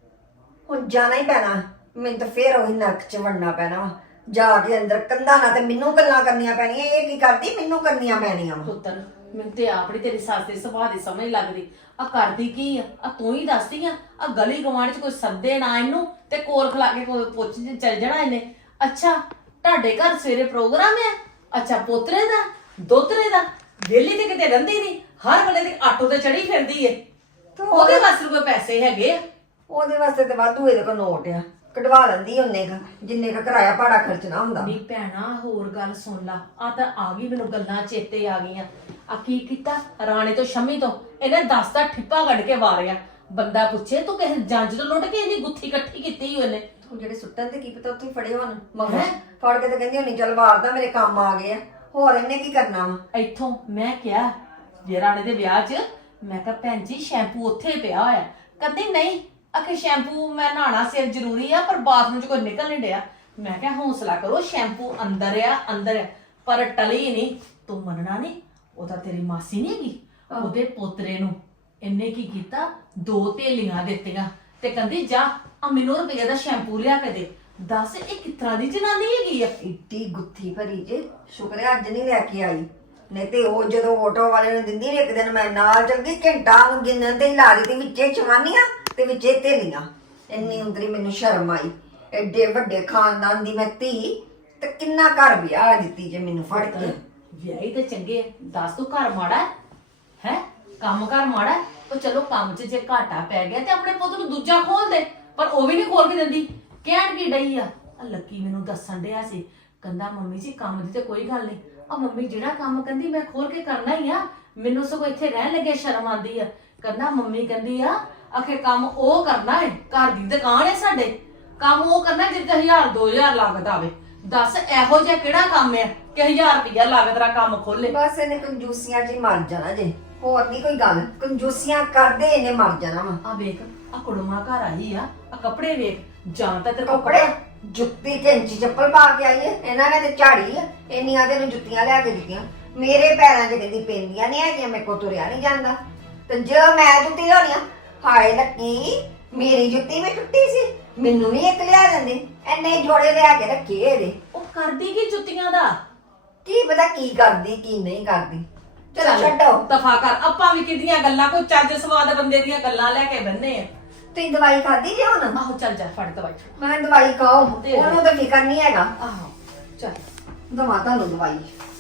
B: ਹੁਣ ਜਾਣਾ ਹੀ ਪੈਣਾ ਮੈਨੂੰ, ਤਾਂ ਫੇਰ ਉਹੀ ਨਰਕ ਚ ਵੜਨਾ ਪੈਣਾ ਵਾ। ਜਾ ਕੇ ਅੰਦਰ ਕੰਧਾਂ ਨਾਲ ਤੇ ਮੈਨੂੰ ਗੱਲਾਂ ਕਰਨੀਆਂ ਪੈਣੀਆਂ। ਇਹ ਕੀ ਕਰਦੀ, ਮੈਨੂੰ ਕਰਨੀਆਂ ਪੈਣੀਆਂ ਵਾ।
A: ਪੁੱਤਰ ਮੈਨੂੰ ਤੇ ਆਪਣੀ ਤੇਰੀ ਸੱਸ ਦੇ ਸੁਭਾਅ ਦੀ ਸਮਝ ਲੱਗਦੀ। ਆ ਕਰਦੀ ਕੀ ਆ? ਆ ਤੂੰ ਹੀ ਦੱਸਦੀ ਆ। ਆ ਗਲੀ ਗਵਾਂਢ ਚ ਕੋਈ ਸੱਦੇ ਨਾ ਇਹਨੂੰ ਤੇ ਕੋਲ ਖਲਾ ਕੇ ਕੋਈ ਪੁੱਛ ਚੱਲ ਜਾਣਾ ਇਹਨੇ। ਅੱਛਾ ਤੁਹਾਡੇ ਘਰ ਸਵੇਰੇ ਪ੍ਰੋਗਰਾਮ ਹੈ? ਅੱਛਾ ਪੋਤਰੇ ਦਾ ਦੋਤਰੇ ਦਾ? ਵਿਹਲੀ ਤੇ ਕਿਤੇ ਰਹਿੰਦੀ ਨਹੀਂ, ਹਰ ਵੇਲੇ ਦੀ ਆਟੋ ਤੇ ਚੜੀ ਫਿਰਦੀ ਏ। ਉਹਦੇ ਵਾਸਤੇ ਕੋਈ ਪੈਸੇ ਹੈਗੇ ਆ?
B: ਉਹਦੇ ਵਾਸਤੇ ਤੇ ਵਾਧੂ ਇਹਦੇ ਕੋਲ ਨੋਟ ਆ, ਕਢਵਾ ਲੈਂਦੀ ਉਹਨੇ ਕ ਜਿੰਨੇ ਕ ਕਿਰਾਇਆ ਭਾੜਾ ਖਰਚਣਾ ਹੁੰਦਾ।
A: ਨਹੀਂ ਭੈਣਾ ਹੋਰ ਗੱਲ ਸੁਣ ਲਾ। ਆ ਤਾਂ ਆ ਗਈ ਮੈਨੂੰ ਗੱਲਾਂ ਚੇਤੇ ਆ ਗਈਆਂ। ਆ ਕੀ ਕੀਤਾ ਰਾਣੇ ਤੋਂ ਸ਼ਮੀ ਤੋਂ ਇਹਨੇ ਦਸ ਦਾ ਠਿੱਪਾ ਕੱਢ ਕੇ ਵਾਰਿਆ। ਬੰਦਾ ਪੁੱਛੇ ਤੂੰ ਕਿਸੇ ਜੰਜ ਤੋਂ ਲੁੱਟ ਕੇ ਇਹਦੀ ਗੁੱਥੀ ਇਕੱਠੀ ਕੀਤੀ ਹੀ ਉਹਨੇ।
B: ਹੁਣ ਜਿਹੜੇ ਸੁੱਟਣ ਤੇ ਕੀ ਪਤਾ ਉੱਥੇ ਫੜੇ ਹੋਣ। ਮਗਰ ਫੜ ਕੇ ਤੇ ਕਹਿੰਦੀ ਹੋਣੀ ਚੱਲ ਵਾਰਦਾ, ਮੇਰੇ ਕੰਮ ਆ ਗਏ ਆ। ਹੋਰ ਇਹਨੇ ਕੀ ਕਰਨਾ ਵਾ?
A: ਇੱਥੋਂ ਮੈਂ ਕਿਹਾ ਜੇ ਰਾਣੇ ਦੇ ਵਿਆਹ 'ਚ, ਮੈਂ ਕਿਹਾ ਭੈਣ ਜੀ ਸ਼ੈਂਪੂ ਉੱਥੇ ਪਿਆ ਹੋਇਆ। ਕਹਿੰਦੀ ਨਹੀਂ ਆਖੇ ਸ਼ੈਂਪੂ ਮੈਂ ਨਹਾਣਾ ਸਿਰ ਜ਼ਰੂਰੀ ਆ, ਪਰ ਬਾਥਰੂਮ 'ਚ ਕੋਈ ਨਿਕਲ ਨਹੀਂ ਡਿਆ। ਮੈਂ ਕਿਹਾ ਹੌਸਲਾ ਕਰੋ, ਸ਼ੈਂਪੂ ਅੰਦਰ ਆ ਅੰਦਰ ਆ। ਪਰ ਟਲੀ ਨਹੀਂ। ਤੂੰ ਮੰਨਣਾ ਨਹੀਂ, ਉਹਦਾ ਤੇਰੀ ਮਾਸੀ ਨਹੀਂ ਹੈਗੀ, ਉਹਦੇ ਪੋਤਰੇ ਨੂੰ ਇਹਨੇ ਕੀ ਕੀਤਾ, ਦੋ ਥੇਲੀਆਂ ਦਿੱਤੀਆਂ ਤੇ ਕਹਿੰਦੀ ਜਾ ਆ ਮੈਨੂੰ ਰੁਪਏ ਦਾ ਸ਼ੈਂਪੂ ਲਿਆ ਕੇ ਦੇ। ਦੱਸ ਇਹ ਕਿਸ ਤਰ੍ਹਾਂ ਦੀ ਜਨਾਨੀ ਹੈਗੀ ਆ?
B: ਇੱਡੀ ਗੁੱਥੀ ਭਰੀ ਜੇ, ਸ਼ੁਕਰ ਹੈ ਅੱਜ ਨਹੀਂ ਲੈ ਕੇ ਆਈ। ਨਹੀਂ ਤੇ ਉਹ ਜਦੋਂ ਆਟੋ ਵਾਲੇ ਨੂੰ ਦਿੰਦੀ ਨੇ, ਇੱਕ ਦਿਨ ਮੈਂ ਨਾਲ ਚੱਲ ਗਈ, ਘੰਟਾ ਨੂੰ ਗਿਣਨ ਤੇ ਹੀ ਲਾ ਦਿੱਤੀ, ਵਿੱਚੇ ਚਵਾਨੀਆਂ ਤੇ ਵਿੱਚੇ ਥੇਲੀਆਂ। ਇੰਨੀ ਉਂਦਰੀ ਮੈਨੂੰ ਸ਼ਰਮ ਆਈ। ਐਡੇ ਵੱਡੇ ਖਾਨਦਾਨ ਦੀ ਮੈਂ ਧੀ ਤੇ ਕਿੰਨਾ ਘਰ ਵਿਆਹ ਦਿੱਤੀ ਜੇ ਮੈਨੂੰ ਫੜ ਕੇ।
A: ਵਿਆਹੀ ਤੇ ਚੰਗੇ ਆ। ਦੱਸ ਤੂੰ ਘਰ ਮਾੜਾ ਹੈ? ਕੰਮ ਕਰ ਮਾੜਾ ਹੈ? ਉਹ ਚਲੋ ਕੰਮ 'ਚ ਜੇ ਘਾਟਾ ਪੈ ਗਿਆ ਤੇ ਆਪਣੇ ਪੁੱਤ ਨੂੰ ਦੂਜਾ ਖੋਲ ਦੇ, ਪਰ ਉਹ ਵੀ ਨਹੀਂ ਖੋਲ ਕੇ ਦਿੰਦੀ। ਕਹਿਣ ਕੀ ਡਈ ਆ? ਆ ਲੱਕੀ ਮੈਨੂੰ ਦੱਸਣ ਡਿਆ ਸੀ, ਕਹਿੰਦਾ ਮੰਮੀ ਜੀ ਕੰਮ ਦੀ ਤੇ ਕੋਈ ਗੱਲ ਨਹੀਂ। ਆ ਮੰਮੀ ਜਿਹੜਾ ਕੰਮ ਕਹਿੰਦੀ ਮੈਂ ਖੋਲ ਕੇ ਕਰਨਾ ਹੀ ਆ, ਮੈਨੂੰ ਸਗੋਂ ਇੱਥੇ ਰਹਿਣ ਲੱਗੇ ਸ਼ਰਮ ਆਉਂਦੀ ਆ। ਕਹਿੰਦਾ ਮੰਮੀ ਕਹਿੰਦੀ ਆ ਆਖੇ ਕੰਮ ਉਹ ਕਰਨਾ ਹੈ, ਘਰ ਦੀ ਦੁਕਾਨ ਹੈ ਸਾਡੇ, ਕੰਮ ਉਹ ਕਰਨਾ ਜਿੱਥੇ ਹਜ਼ਾਰ ਦੋ ਹਜ਼ਾਰ ਲੱਗਦਾ ਆਵੇ। ਦੱਸ ਇਹੋ ਜਿਹਾ ਕਿਹੜਾ ਕੰਮ ਹੈ ਕਿ ਹਜ਼ਾਰ ਰੁਪਇਆ ਲੱਗਦਾ ਰਾ ਕੰਮ ਖੋਲੇ?
B: ਬਸ ਇਹਨੇ ਕੰਜੂਸੀਆਂ 'ਚ ਹੀ ਮਰ ਜਾਣਾ ਜੇ, ਹੋਰ ਨਹੀਂ ਕੋਈ ਗੱਲ। ਕੰਜੂਸੀਆਂ ਕਰਦੇ ਇਹਨੇ ਮਰ ਜਾਣਾ ਵਾ।
A: ਆ ਵੇਖ ਆ ਕੁੜਮਾ ਘਰ ਆਈ ਆ, ਆ ਕੱਪੜੇ ਵੇਖ, ਜਾਂ ਤਾਂ ਤੇਰੇ
B: ਕੱਪੜੇ ਜੁੱਤੀ ਤੇ ਇੰਚੀ ਚੱਪਲ ਪਾ ਕੇ ਆਈ ਹੈ। ਇਹਨਾਂ ਨੇ ਤੇ ਝਾੜੀ ਆ, ਇੰਨੀਆਂ ਤੇ ਨੂੰ ਜੁੱਤੀਆਂ ਲਿਆ ਕੇ ਦਿੱਤੀਆਂ। ਮੇਰੇ ਪੈਰਾਂ 'ਚ ਕਹਿੰਦੀ ਪੈਂਦੀਆਂ ਨਹੀਂ ਹੈਗੀਆਂ, ਮੇਰੇ ਕੋਲ ਤੁਰਿਆ ਨਹੀਂ ਜਾਂਦਾ। ਤੇ ਜਦੋਂ ਮੈਂ ਜੁੱਤੀ ਲਿਆਉਣੀ ਆ, ਹਾਏ ਲੱਕੀ ਮੇਰੀ ਜੁੱਤੀ ਵੀ ਟੁੱਟੀ ਸੀ, ਮੈਨੂੰ ਵੀ ਇੱਕ ਲਿਆ ਦਿੰਦੇ। ਇੰਨੇ ਜੋੜੇ ਲਿਆ ਕੇ ਰੱਖੇ ਇਹਦੇ।
A: ਉਹ ਕਰਦੀ ਕੀ ਜੁੱਤੀਆਂ ਦਾ?
B: ਕੀ ਪਤਾ ਕੀ ਕਰਦੀ ਕੀ ਨਹੀਂ ਕਰਦੀ। ਚਲੋ ਛੱਡੋ,
A: ਦਫਾ ਕਰ। ਆਪਾਂ ਵੀ ਕਿਦੀਆਂ ਗੱਲਾਂ, ਕੋਈ ਚੱਜ ਸਵਾਦ ਬੰਦੇ ਦੀਆਂ ਗੱਲਾਂ ਲੈ ਕੇ ਬੰਨੇ ਆ।
B: ਤੁਸੀਂ ਦਵਾਈ ਖਾਧੀ ਜੇ ਹੁਣ?
A: ਆਹੋ ਚੱਲ ਜਾ ਫੜ ਦਵਾਈ।
B: ਮੈਂ ਦਵਾਈ ਖਾਓ, ਉਹਨੂੰ ਤਾਂ ਫਿਕਰ ਨਹੀਂ ਹੈਗਾ।
A: ਆਹੋ ਚੱਲ
B: ਦਵਾ ਤੁਹਾਨੂੰ ਦਵਾਈ।